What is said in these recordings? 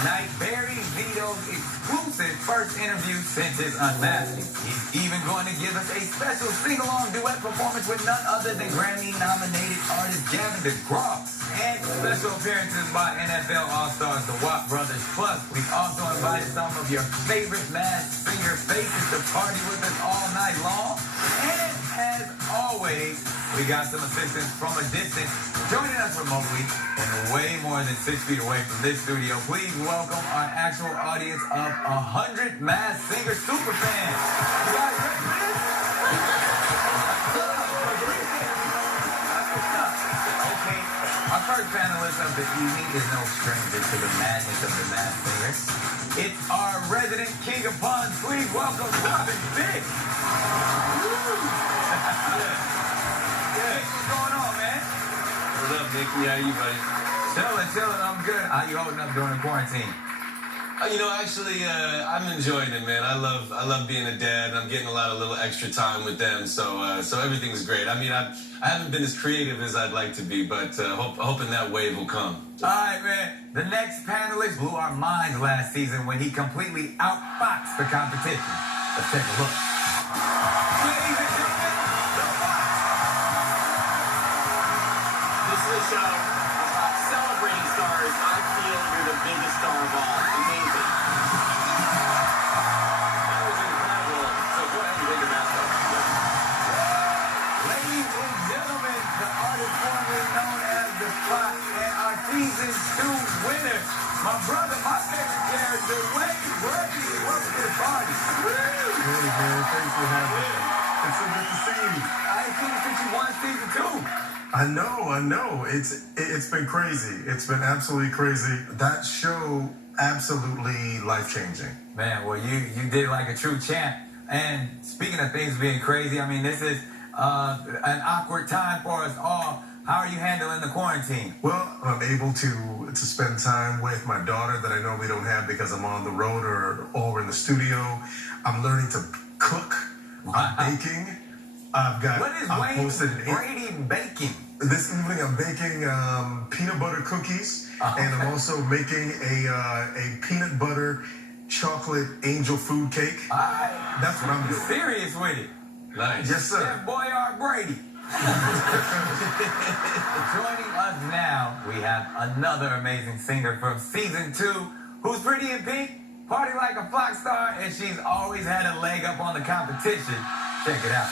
tonight, Barry Vito's exclusive first interview since his unmasking. He's even going to give us a special sing-along duet performance with none other than Grammy-nominated artist Gavin DeGraw. And special appearances by NFL All-Stars, the Watt Brothers. Plus, we've also invited some of your favorite masked singer faces to party with us all night long. And as always, we got some assistance from a distance joining us remotely and way more than 6 feet away from this studio. Please welcome our actual audience of 100 Masked Singer superfans. You guys ready for this? Okay, our first panelist of the evening is no stranger to the madness of the Masked Singer. It's our resident king of puns. Please welcome Robin Thicke. Hey, what's going on, man? What's up, Nicky? How you, buddy? Chilling. I'm good. How you holding up during the quarantine? Actually, I'm enjoying it, man. I love being a dad, and I'm getting a lot of little extra time with them, so everything's great. I mean, I haven't been as creative as I'd like to be, but hoping that wave will come. All right, man. The next panelist blew our minds last season when he completely outfoxed the competition. Let's take a look. Ladies and gentlemen, the Fox. This is a show about celebrating stars. I feel you're the biggest star of all. Amazing. That was incredible. So go ahead and take your mask off. Ladies and gentlemen, the artist formerly known as the Fox and our season 2 winner, my brother, my favorite character, Brady. Welcome to the party. Hey, man, thanks for having me. It's so good to see you. I ain't seen you since you won season 2. I know. It's been crazy. It's been absolutely crazy. That show, absolutely life-changing. Man, well, you did it like a true champ. And speaking of things being crazy, I mean, this is an awkward time for us all. How are you handling the quarantine? Well, I'm able to spend time with my daughter that I normally don't have because I'm on the road or in the studio. I'm learning to cook. Wow. I'm baking. What is Brady baking? This evening I'm baking peanut butter cookies, and I'm also making a peanut butter chocolate angel food cake. That's what I'm doing. Serious with it? Nice. Yes, sir. Chef Boyard Brady. Joining us now, we have another amazing singer from season 2 who's pretty in pink, party like a flock star, and she's always had a leg up on the competition. Check it out.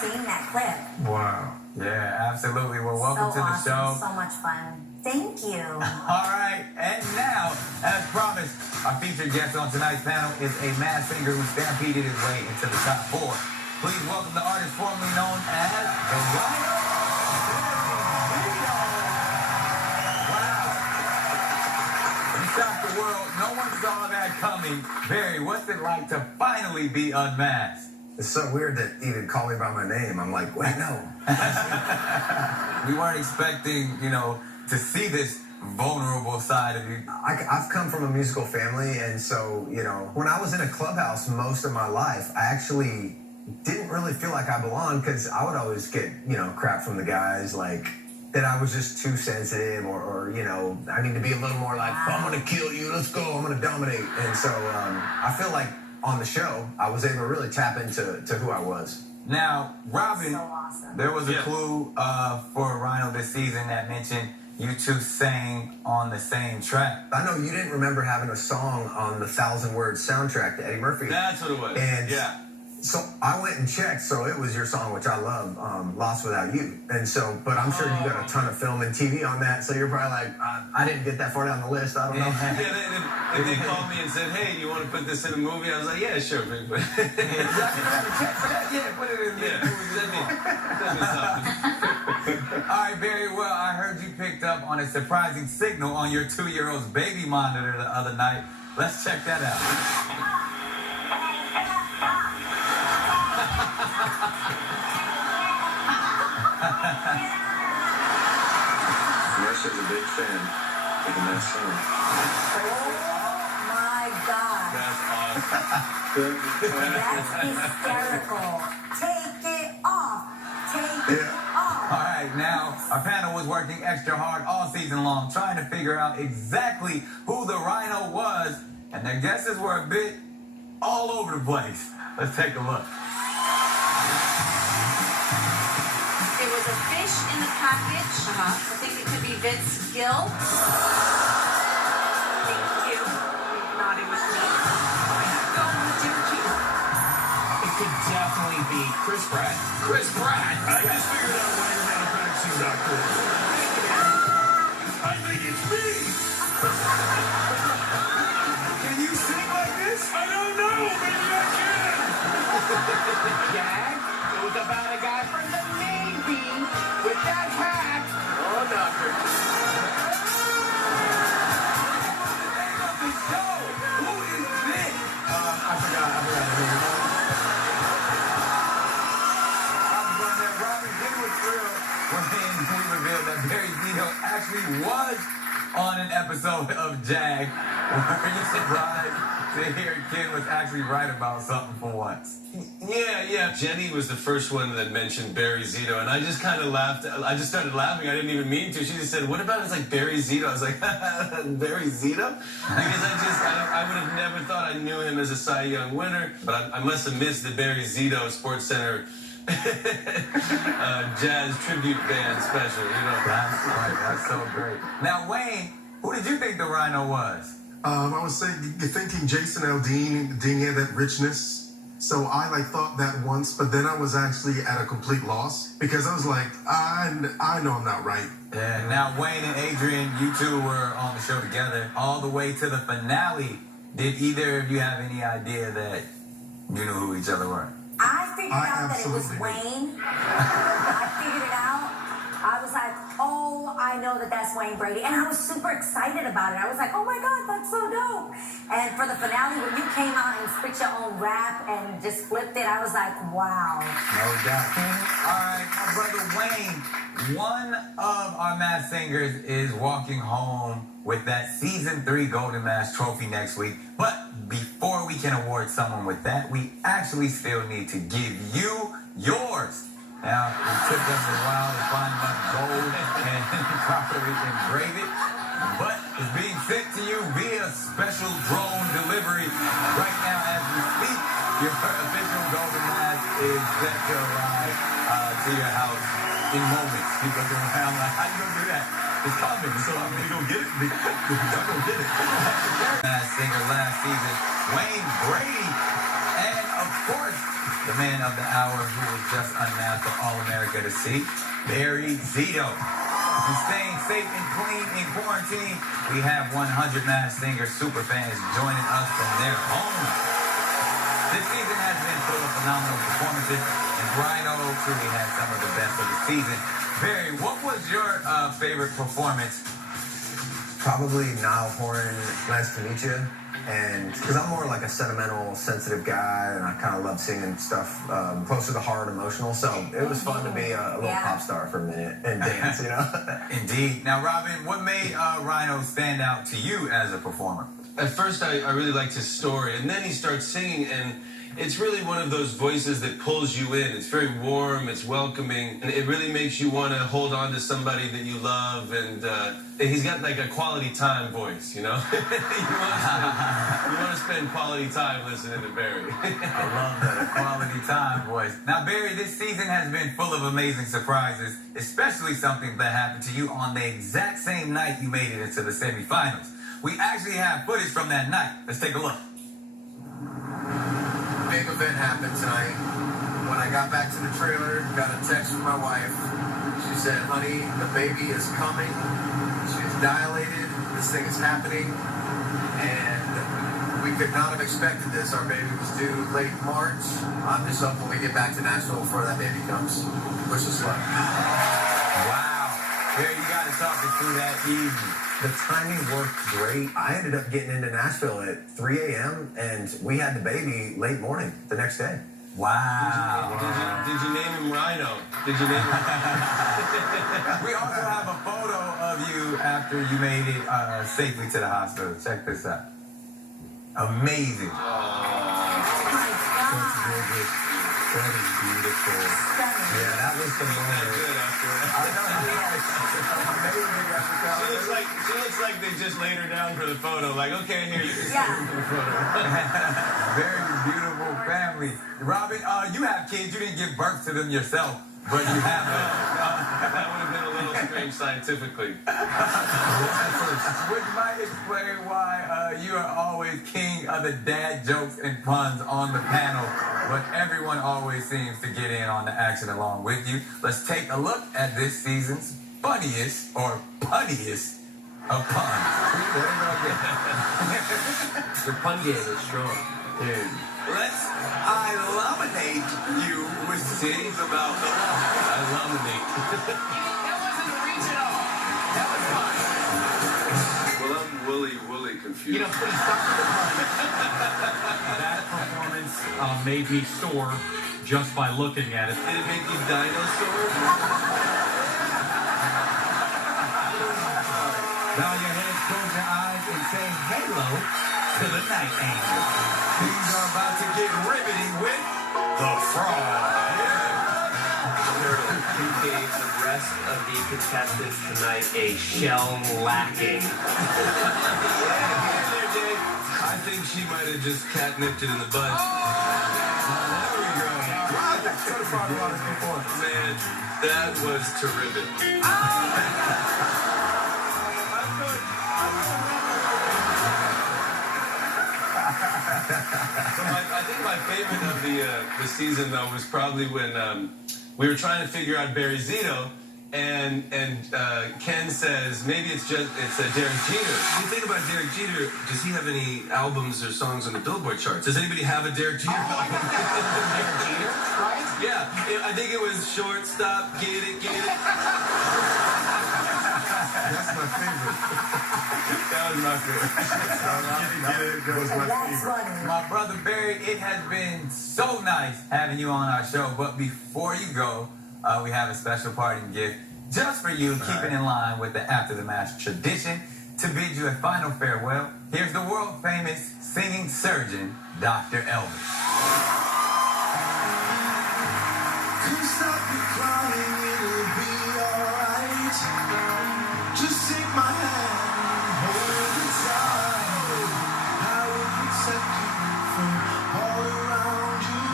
Seeing that clip. Wow. Yeah, absolutely. Well, welcome to the show. So much fun. Thank you. All right, and now, as promised, our featured guest on tonight's panel is a masked singer who stampeded his way into the top 4. Please welcome the artist formerly known as the Rhino. Wow. You shocked the world. No one saw that coming. Barry, what's it like to finally be unmasked? It's so weird that he even called me by my name. I'm like, wait, no. We weren't expecting, to see this vulnerable side of you. I've come from a musical family, and so, when I was in a clubhouse most of my life, I actually didn't really feel like I belonged because I would always get, crap from the guys, like that I was just too sensitive or I need to be a little more like, I'm going to kill you, let's go, I'm going to dominate. And so I feel like on the show, I was able to really tap into who I was. Now, Robin, so awesome. There was a clue for Rhino this season that mentioned you two sang on the same track. I know you didn't remember having a song on the 1,000-word soundtrack to Eddie Murphy. That's what it was. And yeah. So I went and checked, so it was your song, which I love, Lost Without You. And so, but I'm sure you got a ton of film and TV on that, so you're probably like, I didn't get that far down the list, I don't know. Yeah, they called me and said, hey, do you want to put this in a movie? I was like, yeah, sure. Yeah, put it in the movie. Send me something. right, very well. I heard you picked up on a surprising signal on your 2-year-old's baby monitor the other night. Let's check that out. Marsha's a big fan of the nice song. Oh my God. That's awesome. That's hysterical. Take it off. Take it off. All right, now, our panel was working extra hard all season long trying to figure out exactly who the rhino was, and their guesses were a bit all over the place. Let's take a look. There was a fish in the package. I think it could be Vince Gill. Thank you. Nodding with me. Go with you. It could definitely be Chris Pratt. Chris Pratt. I just figured out why you're not a vaccine doctor. I think it's me. Can you sing like this? I don't know. Maybe I can. Jag, it was about a guy from the Navy with that hat. Oh, doctor. The show. Who is this? I forgot the name. Robin Gibb was thrilled when we revealed that Barry Zito actually was on an episode of Jag. Were you surprised to hear Ken was actually right about something for once? Yeah. Jenny was the first one that mentioned Barry Zito, and I just kind of laughed. I just started laughing. I didn't even mean to. She just said, "What about it's like Barry Zito?" I was like, "Barry Zito?" Because I would have never thought I knew him as a Cy Young winner, but I must have missed the Barry Zito Sports Center jazz tribute band special. That's right. That's so great. Now, Wayne, who did you think the rhino was? I was thinking Jason Aldean. Dean had that richness. So I thought that once, but then I was actually at a complete loss because I was like, I know I'm not right. Yeah. Now, Wayne and Adrienne, you two were on the show together all the way to the finale. Did either of you have any idea that you knew who each other were? I figured out that it was absolutely Wayne. I figured it out. I was like, oh, I know that's Wayne Brady. And I was super excited about it. I was like, oh my God, that's so dope. And for the finale, when you came out and spit your own rap and just flipped it, I was like, wow. No doubt. All right, my brother Wayne, one of our Masked Singers is walking home with that Season 3 Golden Mask trophy next week. But before we can award someone with that, we actually still need to give you yours. Now, it took us a while to find enough gold and properly engrave it, but it's being sent to you via special drone delivery right now as we speak. Your official Golden Mask is set to arrive to your house in moments. You're looking around like, how you gonna do that? It's coming. So we gonna get it. We gonna get it. Masked Singer last season, Wayne Brady, and of course, the man of the hour who was just unmasked for all America to see, Barry Zito. And staying safe and clean in quarantine, we have 100 Masked Singer super fans joining us from their homes. This season has been full of phenomenal performances, and Rhino truly had some of the best of the season. Barry, what was your favorite performance? Probably Niall Horan, Nice to Meet You. And because I'm more like a sentimental, sensitive guy, and I kind of love singing stuff close to the heart, emotional. So it was fun to be a little pop star for a minute and dance, you know? Indeed. Now, Robin, what made Rhino stand out to you as a performer? At first, I really liked his story, and then he starts singing, and it's really one of those voices that pulls you in. It's very warm, it's welcoming, and it really makes you want to hold on to somebody that you love, and he's got like a quality time voice, you know? you want to spend quality time listening to Barry. I love that, quality time voice. Now, Barry, this season has been full of amazing surprises, especially something that happened to you on the exact same night you made it into the semifinals. We actually have footage from that night. Let's take a look. Big event happened tonight. When I got back to the trailer, got a text from my wife. She said, honey, the baby is coming. She's dilated. This thing is happening. And we could not have expected this. Our baby was due late March. I'm just up when we get back to Nashville before that baby comes. Wish us luck. Barry, you got to talk us through that evening. The timing worked great. I ended up getting into Nashville at 3 a.m. and we had the baby late morning the next day. Wow. Did you name him Rhino? Did you name him? We also have a photo of you after you made it safely to the hospital. Check this out. Amazing. Oh my That's God. gorgeous. That is beautiful. Stunning. Yeah, that was the moment. Good after I know he was amazing after that. she looks like they just laid her down for the photo. Like, okay, here you can stay Yeah. for the photo. Very beautiful family. Robin, you have kids. You didn't give birth to them yourself, but you have them. That would have been a little strange scientifically. Which might explain why you are always king of the dad jokes and puns on the panel, but everyone always seems to get in on the action along with you. Let's take a look at this season's funniest or punniest of puns. Your pun game is strong. Dude. Let's illuminate you with things about the law. Illuminate. That wasn't a reach at all. That was fun. Well, I'm woolly confused. You know, please stop with the pun. That performance made me sore just by looking at it. Did it make you dinosaurs? Bow your heads, close your eyes, and say hello to the night angel. Things are about to get riveting with the frog. You gave the rest of the contestants tonight a shell-lacking. I think she might have just catnipped it in the butt. There we go. Man, that was terrific. I think my favorite of the season though was probably when we were trying to figure out Barry Zito, and Ken says maybe it's Derek Jeter. When you think about Derek Jeter, does he have any albums or songs on the Billboard charts? Does anybody have a Derek Jeter album? Derek Jeter, right? Yeah, I think it was Shortstop, Get It. That's my favorite. That was my favorite. That was my That's favorite. funny. My brother Barry, it has been so nice having you on our show. But before you go, we have a special parting gift just for you, keeping in line with the After the Match tradition. To bid you a final farewell, here's the world famous singing surgeon, Dr. Elvis. Don't stop me crying, it'll be alright. Just take my hand, hold it tight. I will protect you from all around you.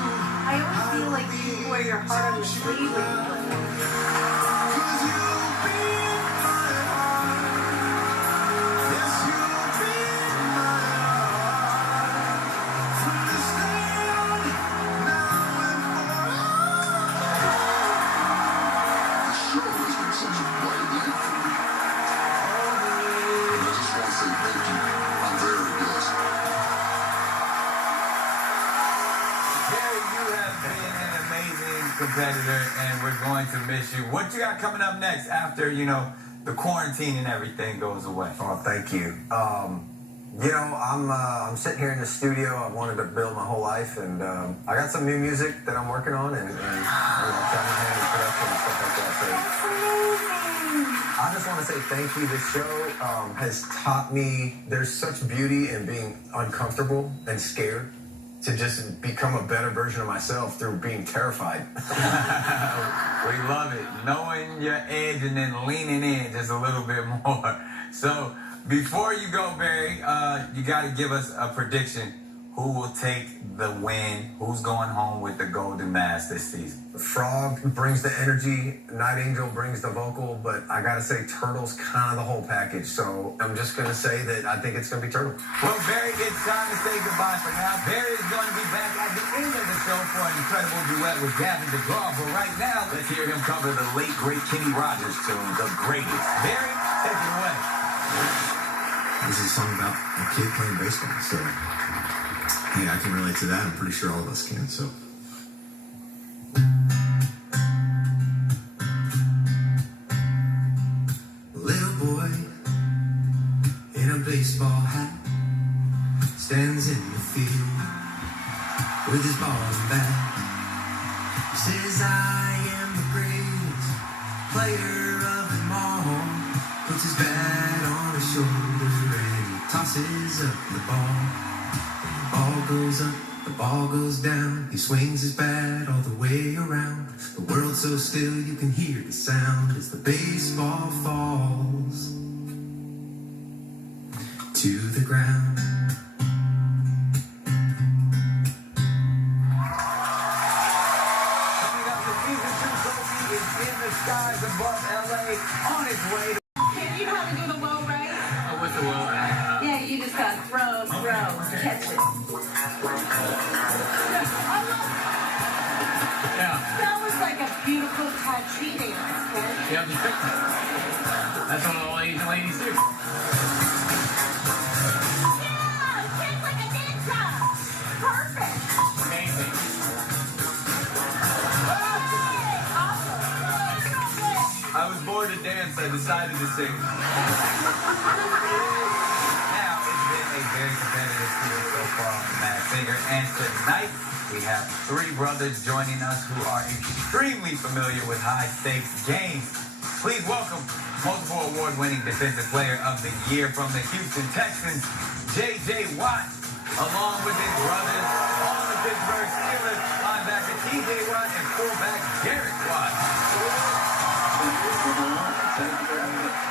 I always feel like you wear your heart on your sleeve when you perform. 'Cause you'll be in my heart. Yes, you'll be in my heart. From this day on, now and forever. The show has been such a bright light for me. And I just want to say thank you. I'm very blessed. Barry, you have been an amazing competitor, and we're going to miss you. What you got coming up next after, the quarantine and everything goes away? Oh, thank you. I'm sitting here in the studio. I've wanted to build my whole life, and I got some new music that I'm working on, and trying my hand in production and stuff like that. So That's amazing. I just want to say thank you. This show has taught me there's such beauty in being uncomfortable and scared to just become a better version of myself through being terrified. We love it. Knowing your edge and then leaning in just a little bit more. So before you go, Barry, you got to give us a prediction. Who will take the win? Who's going home with the golden mask this season? Frog brings the energy, Night Angel brings the vocal, but I gotta say Turtle's kind of the whole package. So I'm just gonna say that I think it's gonna be Turtle. Well, Barry, it's time to say goodbye for now. Barry is going to be back at the end of the show for an incredible duet with Gavin DeGraw. But right now, let's hear him cover the late, great Kenny Rogers tune, The Greatest. Barry, take it away. This is a song about a kid playing baseball, so yeah, I can relate to that. I'm pretty sure all of us can. So. baseball hat, stands in the field with his ball and bat. He says, I am the greatest player of them all. Puts his bat on his shoulder and he tosses up the ball. The ball goes up, the ball goes down. He swings his bat all the way around. The world's so still you can hear the sound as the baseball falls to the ground. Coming up, the season 2 trophy is in the skies above LA on its way to... You know how to do the low, right? Oh, with the low. Yeah, you just got throws, catch it. Yeah. That was like a beautiful tattoo dance, kid. Yeah. That's what all Asian ladies do. Perfect. Amazing. I was born to dance, I decided to sing. Now, it's been a very competitive season so far on The Masked Singer, and tonight we have 3 brothers joining us who are extremely familiar with high-stakes games. Please welcome multiple award-winning Defensive Player of the Year from the Houston Texans, J.J. Watt, along with his brothers on the Pittsburgh Steelers, linebacker T.J. Watt and fullback Derek Watt.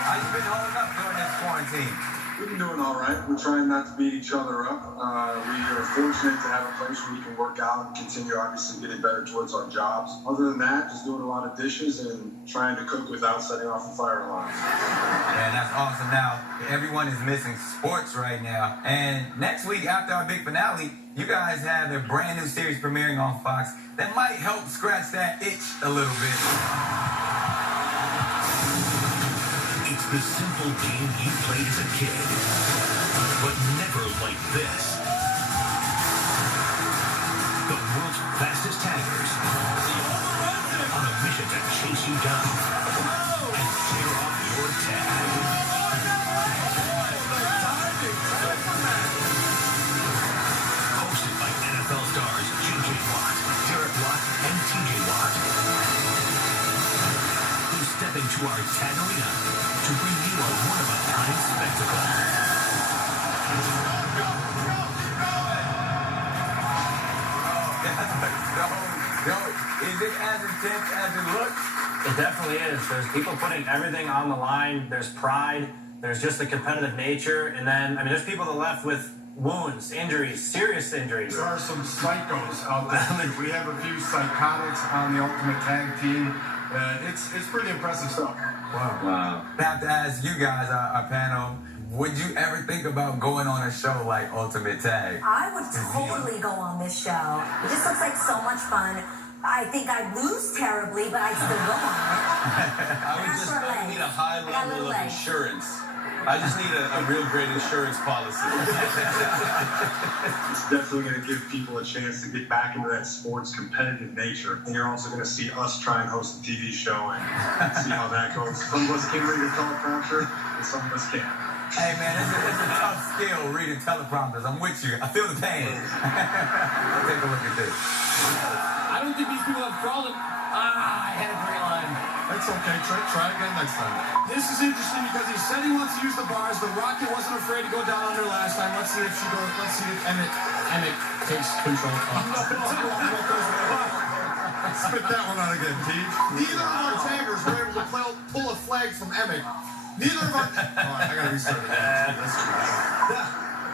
How you been holding up during this quarantine? We've been doing all right. We're trying not to beat each other up. We are fortunate to have a place where we can work out and continue, obviously, getting better towards our jobs. Other than that, just doing a lot of dishes and trying to cook without setting off the fire alarm. Yeah, that's awesome. Now, everyone is missing sports right now. And next week, after our big finale, you guys have a brand new series premiering on Fox that might help scratch that itch a little bit. It's the simple game you played as a kid, but never like this. The world's fastest taggers on a mission to chase you down and tear off your tag. Hosted by NFL stars J.J. Watt, Derek Watt, and T.J. Watt, who step into our tag arena to bring you a one-of-a-kind spectacle. Is it as intense as it looks? It definitely is. There's people putting everything on the line. There's pride. There's just the competitive nature. And then, I mean, there's people that left with wounds, injuries, serious injuries. There are some psychos out there. We have a few psychotics on the Ultimate Tag team. It's pretty impressive stuff. Wow. I have to ask you guys, our panel, would you ever think about going on a show like Ultimate Tag? I would totally go on this show. It just looks like so much fun. I think I'd lose terribly, but I'd still go on it. I need a high level of insurance. I just need a real great insurance policy. It's definitely going to give people a chance to get back into that sports competitive nature. And you're also going to see us try and host a TV show and see how that goes. Some of us can read a teleprompter, and some of us can't. Hey man, it's a tough skill reading teleprompters. I'm with you. I feel the pain. Let's take a look at this. I don't think these people have a problem. I had a great line. That's okay. Try again next time. This is interesting because he said he wants to use the bars. The Rocket wasn't afraid to go down under last time. Let's see if she goes. Let's see if Emmett takes control. Spit that one out again, Pete. Neither of our taggers were able to pull a flag from Emmett. Neither of our... I gotta restart it.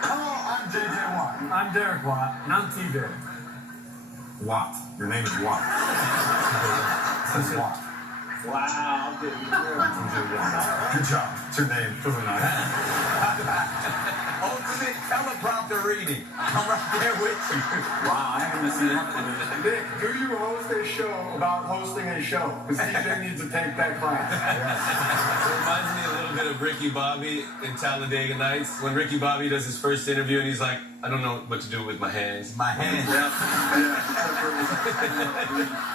Hello, I'm J.J. Watt. I'm Derek Watt. And I'm T.J. Watt. Your name is Watt. This is Watt. Wow. Good job. It's your name. Really nice. Ultimate teleprompter reading. I'm right there with you. Wow, I haven't seen that. Nick, do you host a show about hosting a show? Because TJ needs to take that class. It reminds me a little bit of with Ricky Bobby in Talladega Nights when Ricky Bobby does his first interview and he's like, I don't know what to do with my hands. My hands. Yeah.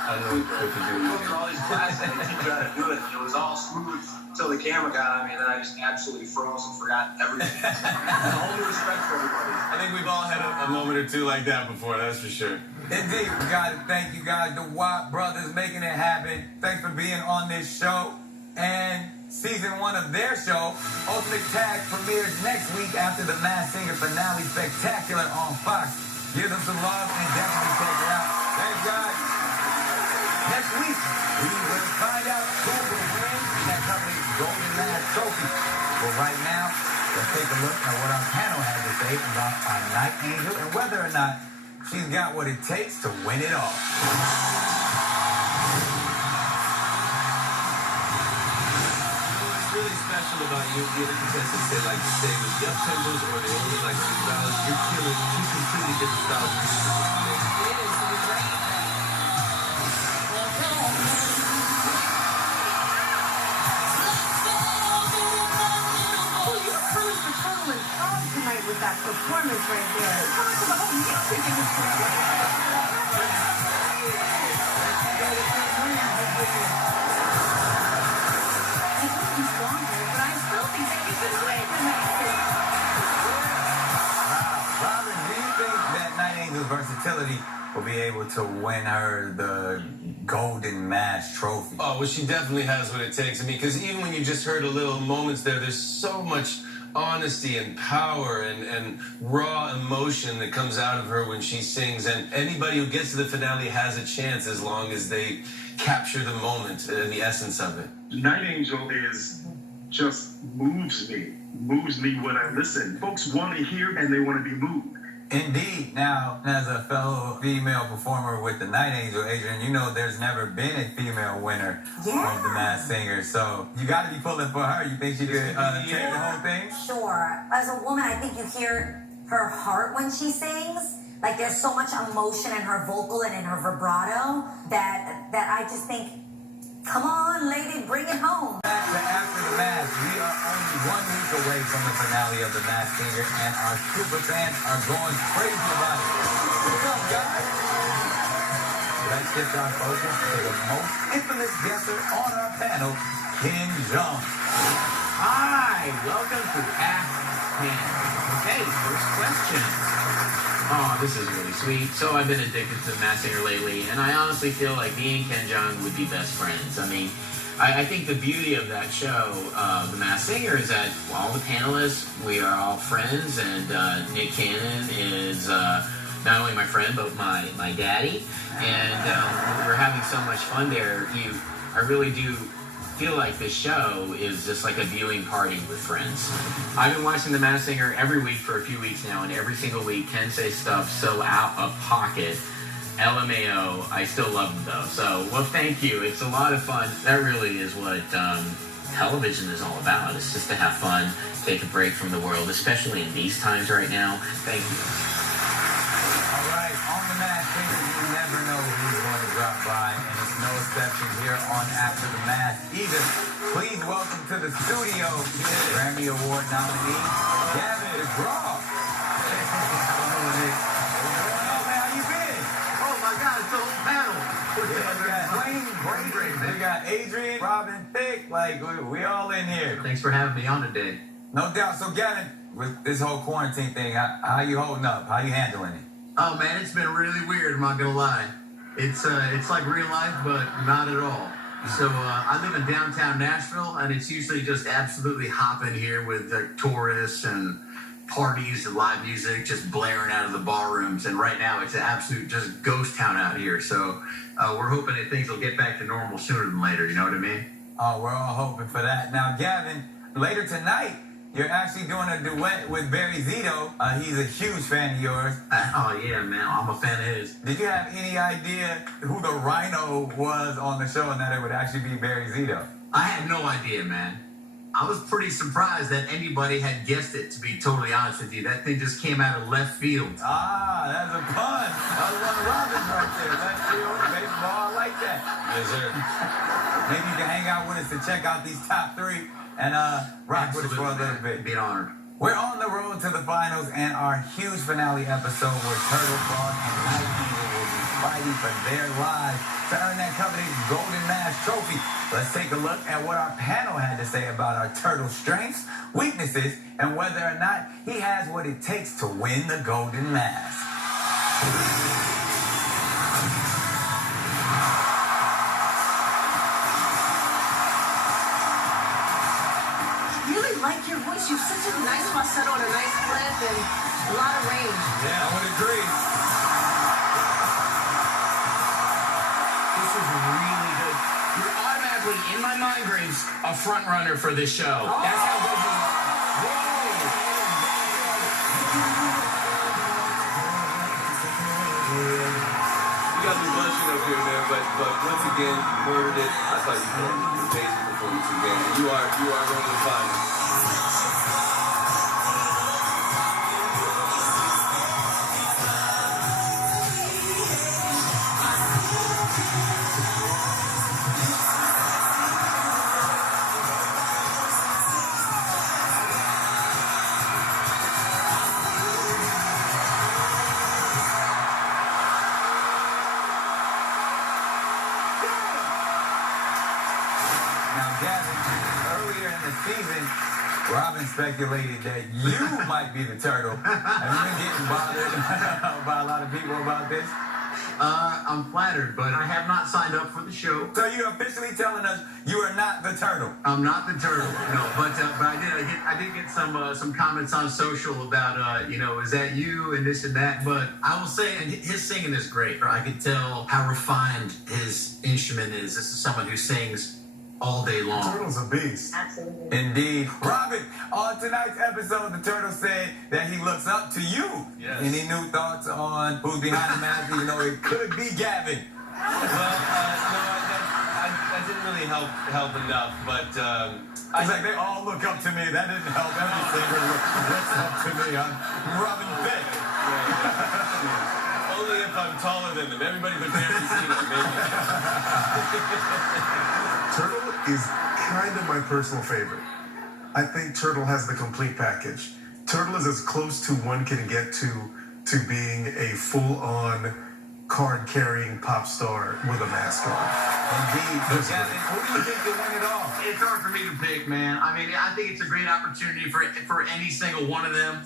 I don't know what to do. Those are all these classes and they teach you how to do it. It was all smooth until the camera got on me, and then I just absolutely froze and forgot everything. All due respect for everybody. I think we've all had a moment or two like that before, that's for sure. Indeed, we got to thank you guys, the Watt brothers, making it happen. Thanks for being on this show. And season 1 of their show, Ultimate Tag, premieres next week after the Masked Singer finale spectacular on Fox. Give them some love and definitely check it out. Thanks, guys. Next week, we will find out who will win that company's Golden Mask Trophy. But right now, let's take a look at what our panel has to say about our Night Angel and whether or not she's got what it takes to win it all. What's really special about you, the other contestants, they like to stay with the up tempos or they only like to balance. You're killing two completely different styles of music. It is. It is right. Tonight with that performance right there. Talk about the whole music Robin, do you think that Night Angel's versatility will be able to win her the Golden Mask Trophy? Oh, well, she definitely has what it takes. I mean, because even when you just heard a little moments there's so much honesty and power and raw emotion that comes out of her when she sings. And anybody who gets to the finale has a chance as long as they capture the moment and the essence of it. Night Angel just moves me when I listen. Folks want to hear and they want to be moved. Indeed. Now, as a fellow female performer with the Night Angel, Adrienne, you know there's never been a female winner of the Masked Singer, so you got to be pulling for her. You think she could take the whole thing? Sure. As a woman, I think you hear her heart when she sings. Like there's so much emotion in her vocal and in her vibrato that I just think, come on, lady, bring it home. Back to After the Mask. We are only 1 week away from the finale of the Masked Singer, and our super fans are going crazy about it. What's up, guys? Let's shift our focus to the most infamous guesser on our panel, Ken Jeong. Hi, welcome to Ask Ken. Okay, first question. Oh, this is really sweet. So I've been addicted to The Masked Singer lately, and I honestly feel like me and Ken Jeong would be best friends. I mean, I think the beauty of that show, The Masked Singer, is that all the panelists, we are all friends, and Nick Cannon is not only my friend, but my daddy, and we're having so much fun there. I really do feel like this show is just like a viewing party with friends. I've been watching The Masked Singer every week for a few weeks now, and every single week Ken says stuff so out of pocket. LMAO, I still love him though. So, well, thank you. It's a lot of fun. That really is what television is all about. It's just to have fun, take a break from the world, especially in these times right now. Thank you. All right, on The Masked Singer, you never know who's going to drop by, and it's no exception here on After the Mask either. Please welcome to the studio Grammy Award nominee, Gavin DeGraw. We got Adrienne, Robin, Thicke, like we all in here. Thanks for having me on today. No doubt. So Gavin, with this whole quarantine thing, how you holding up? How you handling it? Oh man, it's been really weird, I'm not gonna lie. It's like real life, but not at all. So I live in downtown Nashville, and it's usually just absolutely hopping here with tourists and parties and live music just blaring out of the ballrooms. And right now it's an absolute just ghost town out here. So we're hoping that things will get back to normal sooner than later. You know what I mean? Oh, we're all hoping for that. Now, Gavin, later tonight, you're actually doing a duet with Barry Zito. He's a huge fan of yours. Oh, yeah, man. I'm a fan of his. Did you have any idea who the rhino was on the show and that it would actually be Barry Zito? I had no idea, man. I was pretty surprised that anybody had guessed it, to be totally honest with you. That thing just came out of left field. Ah, that's a pun. That was one of Robin's right there. Left field, baseball, I like that. Yes, sir. Maybe you can hang out with us to check out these top 3 and rock with us for a little bit. Be honored. We're on the road to the finals and our huge finale episode where Turtle, Frog, and Night Eagle will be fighting for their lives to earn that coveted Golden Mask trophy. Let's take a look at what our panel had to say about our Turtle's strengths, weaknesses, and whether or not he has what it takes to win the Golden Mask. Like your voice, you have such a nice falsetto and a nice clip and a lot of range. Yeah, I would agree. This is really good. You're automatically, in my mind, Graves, a front runner for this show. Oh. That's how good you are. You got me blushing up here, man. But once again, you murdered it. I thought you put an amazing performance again. You are one of the finest. Robin speculated that you might be the turtle. Have you been getting bothered by a lot of people about this? I'm flattered, but I have not signed up for the show. So you're officially telling us you are not the turtle? I'm not the turtle, no. But I did get some comments on social about is that you and this and that. But I will say, and his singing is great. I could tell how refined his instrument is. This is someone who sings all day long. Turtle's a beast. Absolutely. Indeed. Robin, on tonight's episode, the turtle said that he looks up to you. Yes. Any new thoughts on who's behind the mask, even though it could be Gavin? Well, no, that didn't really help enough, but it's like they all look up to me. That didn't help. Every singer looks up to me. I'm Robin Thicke. Only if I'm taller than them. Everybody but barely seen it, maybe. Turtle is kind of my personal favorite. I think Turtle has the complete package. Turtle is as close to one can get to being a full-on card-carrying pop star with a mask on. Indeed. But Gavin, who do you think will win it all? It's hard for me to pick, man. I mean, I think it's a great opportunity for any single one of them.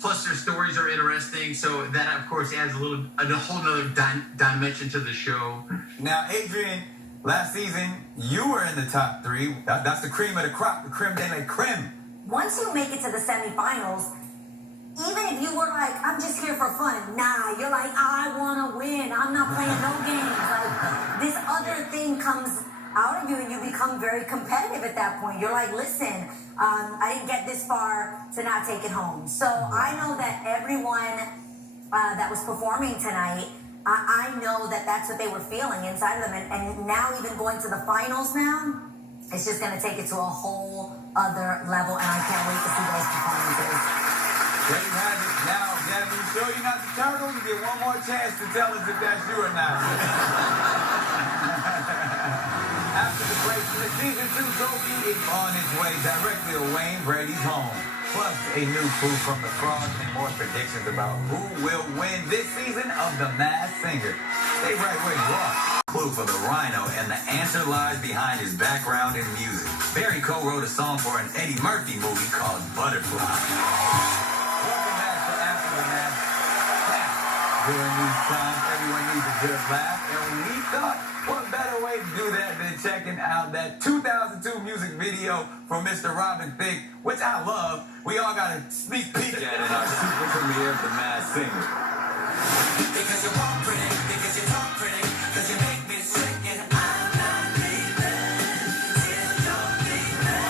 Plus, their stories are interesting, so that, of course, adds a whole nother dimension to the show. Now, Adrienne, last season, you were in the top 3. That's the cream of the crop, the creme de la creme. Once you make it to the semifinals, even if you were like, I'm just here for fun, nah, you're like, I want to win. I'm not playing no games. Like, this other thing comes out of you and you become very competitive at that point. You're like, listen, I didn't get this far to not take it home. So I know that everyone that was performing tonight, I know that that's what they were feeling inside of them. And now even going to the finals now, it's just going to take it to a whole other level. And I can't wait to see those performances. There you have it. Now, Gavin, you sure you're not the turtle? You get one more chance to tell us if that's you or not. After the break, the season 2 trophy is on its way directly to Wayne Brady's home. Plus, a new clue from the Frog and more predictions about who will win this season of The Masked Singer. Stay right where you are. Clue for the Rhino, and the answer lies behind his background in music. Barry co-wrote a song for an Eddie Murphy movie called Butterfly. Welcome back to After the Mask. During these times, everyone needs a good laugh, and we thought, what better way to do that than checking out that 2002 music video from Mr. Robin Thicke, which I love. We all got a sneak peek at it in our super premiere of The Masked Singer. Because you walk pretty, because you talk pretty, because you make me sick, and I'm not leaving till you're leaving.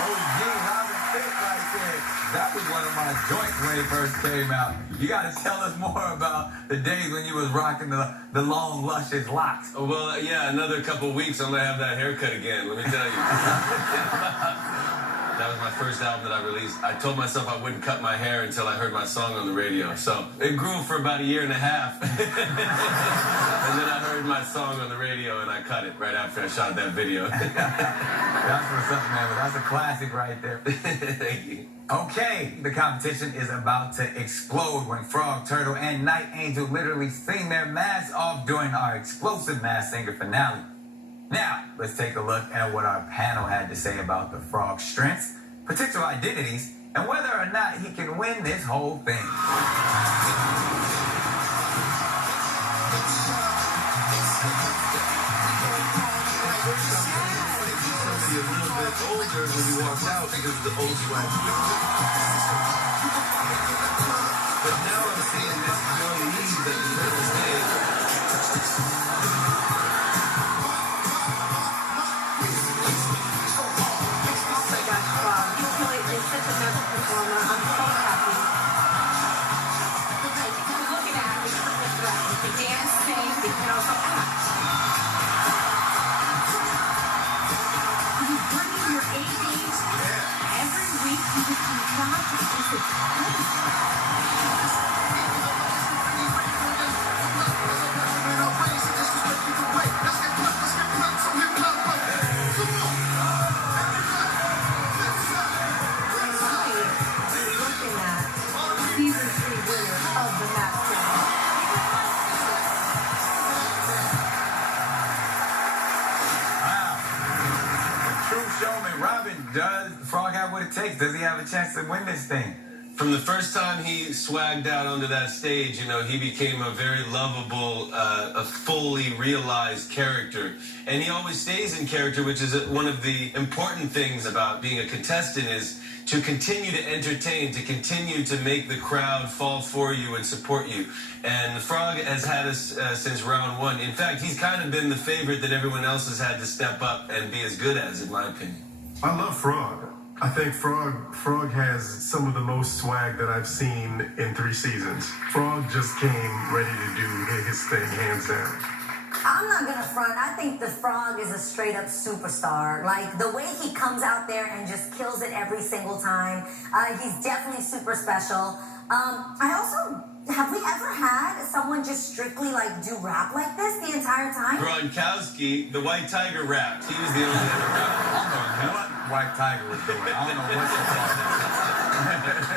Oh, gee, Robin Thicke right there. That was one of my joints when it first came out. You got to tell us more about the days when you was rocking the long, luscious locks. Oh, well, yeah, another couple weeks, I'm going to have that haircut again, let me tell you. That was my first album that I released. I told myself I wouldn't cut my hair until I heard my song on the radio. So it grew for about 1.5 years. And then I heard my song on the radio and I cut it right after I shot that video. That's what's up, man. But that's a classic right there. Thank you. Okay, the competition is about to explode when Frog, Turtle, and Night Angel literally sing their masks off during our explosive Masked Singer finale. Now, let's take a look at what our panel had to say about the Frog's strengths, potential identities, and whether or not he can win this whole thing. A little bit older when you walked out because of the old swag. But now I'm seeing this young Eve at the middle of the stage. Oh my gosh, wow. You really is such a magic performer. I'm so happy. Looking at it, you can dance, sing, you can also act. Your A games every week. You would not looking at season 3 winner of the Masked Singer. True showman, Robin, does Frog have what it takes? Does he have a chance to win this thing? From the first time he swagged out onto that stage, you know, he became a very lovable, a fully realized character. And he always stays in character, which is one of the important things about being a contestant is to continue to entertain, to continue to make the crowd fall for you and support you. And the Frog has had us since round 1. In fact, he's kind of been the favorite that everyone else has had to step up and be as good as, in my opinion. I love Frog. I think Frog has some of the most swag that I've seen in 3 seasons. Frog just came ready to do his thing, hands down. I'm not gonna front. I think the Frog is a straight up superstar. Like the way he comes out there and just kills it every single time. He's definitely super special. Have we ever had someone just strictly like do rap like this the entire time? Gronkowski, the White Tiger rapped. He was the only one that rapped. I don't know what White Tiger was doing. I don't know what you're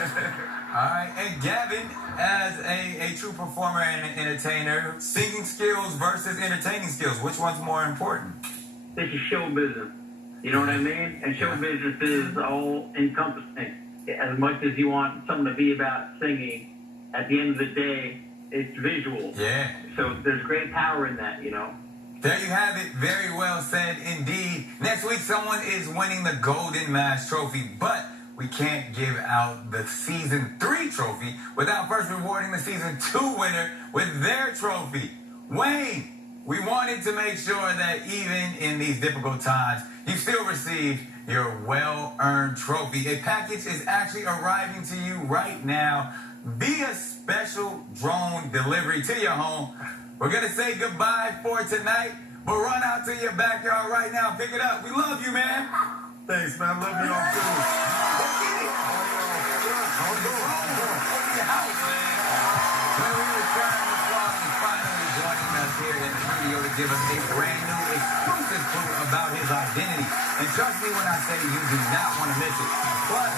talking about. All right, and Gavin, as a true performer and an entertainer, singing skills versus entertaining skills, which one's more important? This is show business. You know what I mean? And show business is all encompassing. As much as you want something to be about singing, at the end of the day, it's visual. Yeah. So there's great power in that, you know. There you have it. Very well said indeed. Next week, someone is winning the Golden Mask Trophy, but we can't give out the Season 3 trophy without first rewarding the Season 2 winner with their trophy. Wayne, we wanted to make sure that even in these difficult times, you still receive your well-earned trophy. A package is actually arriving to you right now via special drone delivery to your home. We're going to say goodbye for tonight, but run out to your backyard right now. Pick it up. We love you, man. Thanks, man. Love you all too. When we return, the Frog is finally joining us here in the studio to give us a brand new exclusive clue about his identity. And trust me when I say you do not want to miss it. Plus,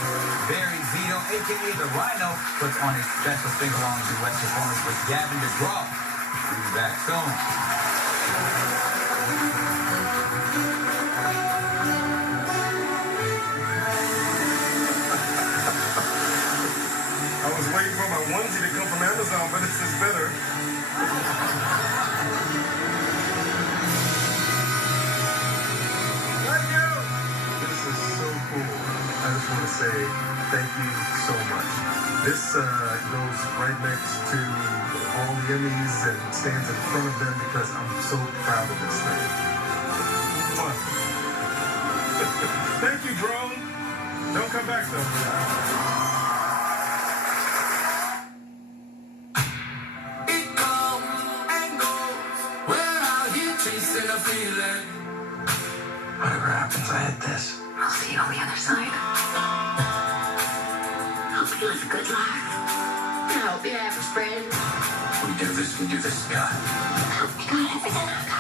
Barry Zito, a.k.a. The Rhino, puts on a special sing-along duet performance with Gavin DeGraw. We'll be back soon. I was waiting for my onesie to come from Amazon, but it's just better. Thank you. This is so cool. I just want to say thank you so much. This goes right next to all the Emmys and stands in front of them because I'm so proud of this thing. Thank you, drone. Don't come back though. A feeling. Whatever happens, I hit this. I'll see you on the other side. good luck. I hope you have a friend. We do this, God. I hope you got everything I got.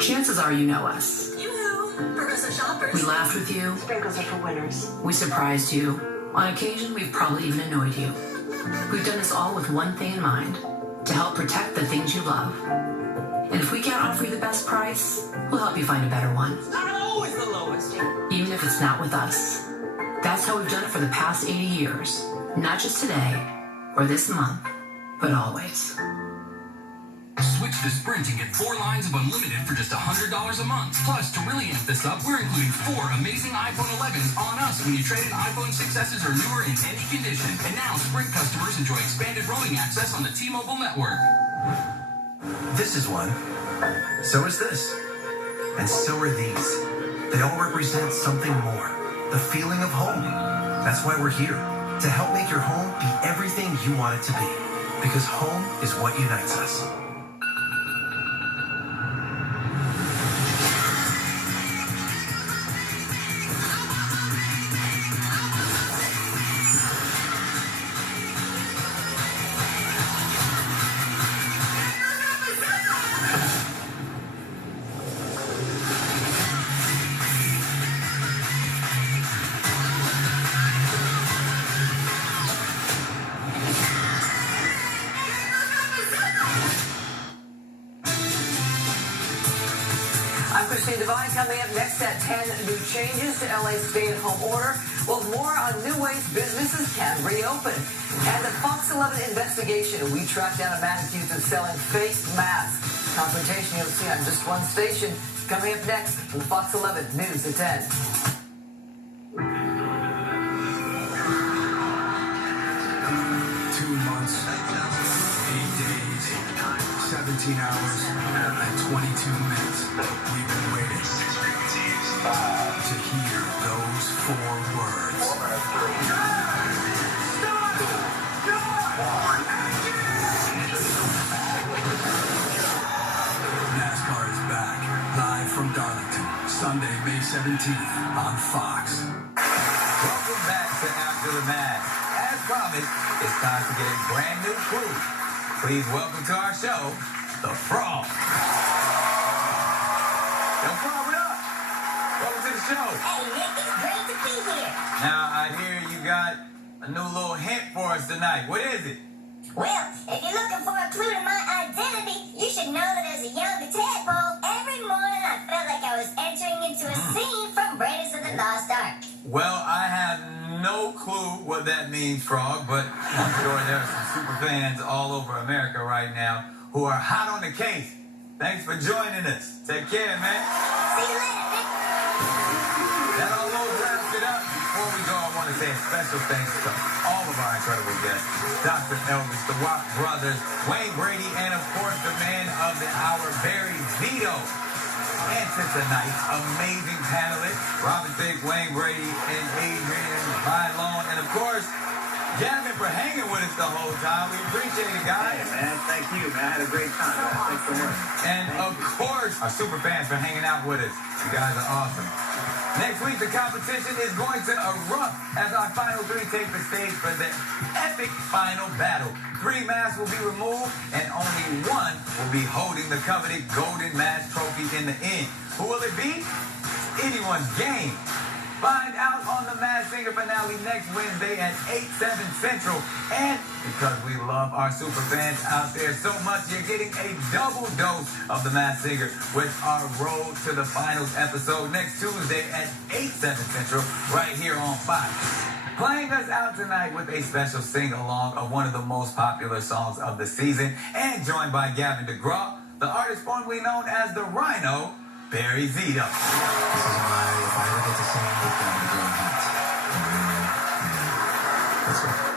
Chances are you know us. Yoo-hoo, Progressive shoppers. We laughed with you. Sprinkles are for winners. We surprised you. On occasion, we've probably even annoyed you. We've done this all with one thing in mind, to help protect the things you love. And if we can't offer you the best price, we'll help you find a better one. Not always the lowest. Even if it's not with us. That's how we've done it for the past 80 years. Not just today, or this month, but always. Switch to Sprint and get 4 lines of unlimited for just $100 a month. Plus, to really amp this up, we're including 4 amazing iPhone 11s on us when you trade in iPhone 6s or newer in any condition. And now, Sprint customers enjoy expanded roaming access on the T-Mobile network. This is one. So is this. And so are these. They all represent something more. The feeling of home. That's why we're here. To help make your home be everything you want it to be. Because home is what unites us. Coming up next at 10, new changes to LA's stay-at-home order. Well, more on new ways businesses can reopen. And the Fox 11 investigation. We tracked down a man accused of selling fake masks. Confrontation you'll see on just one station. Coming up next from the Fox 11 News at 10. 2 months, 8 days, 17 hours, and 22 minutes. We've been waiting to hear those 4 words. NASCAR is back, live from Darlington, Sunday, May 17th on Fox. Welcome back to After the Match. As promised, it's time to get a brand new crew. Please welcome to our show, the Frog. Yo, Frog, what up? Welcome to the show. Hey, Nick, it's great to be here. Now, I hear you got a new little hint for us tonight. What is it? Well, if you're looking for a clue to my identity, you should know that as a younger tadpole, every morning I felt like I was entering into a scene from Raiders of the Lost Ark. Well, I have no clue what that means, Frog, but I'm sure there are some super fans all over America right now who are hot on the case. Thanks for joining us. Take care, man. See you later, Nick. That almost wraps it up. Before we go, I want to say a special thanks to all of our incredible guests. Dr. Elvis, the Watt brothers, Wayne Brady, and of course the man of the hour, Barry Zito. And to tonight's amazing panelists, Robin Thicke, Wayne Brady, and Adrienne, Bailon, and of course, Gavin for hanging with us the whole time. We appreciate it, guys. Hey, man. Thank you, man. I had a great time. Thanks so much. And of course, our super fans for hanging out with us. You guys are awesome. Next week, the competition is going to erupt as our final 3 take the stage for the epic final battle. 3 masks will be removed, and only 1 will be holding the coveted Golden Mask Trophy in the end. Who will it be? It's anyone's game. Find out on the Masked Singer finale next Wednesday at 8/7 Central. And because we love our super fans out there so much, you're getting a double dose of the Masked Singer with our Road to the Finals episode next Tuesday at 8/7 Central right here on Fox. Playing us out tonight with a special sing-along of one of the most popular songs of the season, and joined by Gavin DeGraw, the artist formerly known as the Rhino, Barry Zito. This is why if I ever get to sing with them, I'm going to go nuts. Let's go.